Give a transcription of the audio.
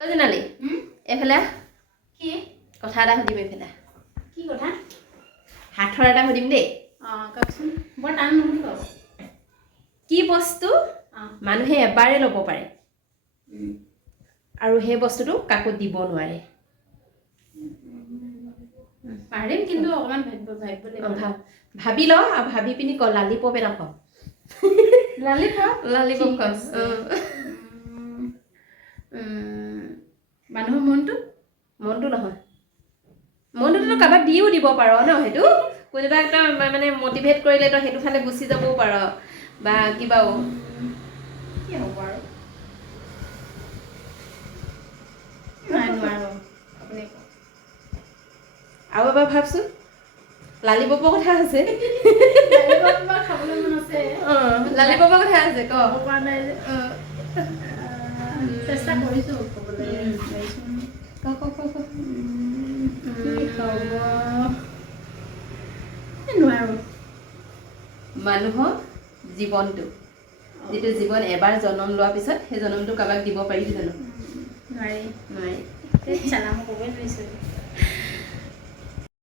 জানালি এফালে কি কথা এটা সুধিম এফালে কি কথা হাথৰ এটা সুধিম দেই কওকচোন বৰ টান নহয় কওক কি বস্তু মানুহে এবাৰে ল'ব পাৰে আৰু সেই বস্তুটো কাকো দিব নোৱাৰে পাৰিম কিন্তু অকমান ভাবিব লাগিব ভাবি ল আৰু ভাবি পিনি ক লালিপপ এটা ক লালিপপ ক মানুহৰ মনটো নহয় মনটোতো কাৰোবাক দিও দিব পাৰ ন সেইটো কোনোবা একটা মানে মটিভেট কৰিলে তো সেইটো ফালে গুচি যাবও পাৰ বা কিবাও কি হ'ব আৰু আৰু এবাৰ ভাবচোন লালিপপৰ কথা আছে খাবলৈ মন আছে লালিপপৰ কথা আছে ক পৰা নাই যে চেষ্টা কৰিছো ক'বলৈ নোৱাৰো মানুহৰ জীৱনটো যিটো জীৱন এবাৰ জন্ম লোৱাৰ পিছত সেই জন্মটো কাৰোবাক দিব পাৰিবি জানো নোৱাৰি নোৱাৰি চালাম ক'বই নোৱাৰিছো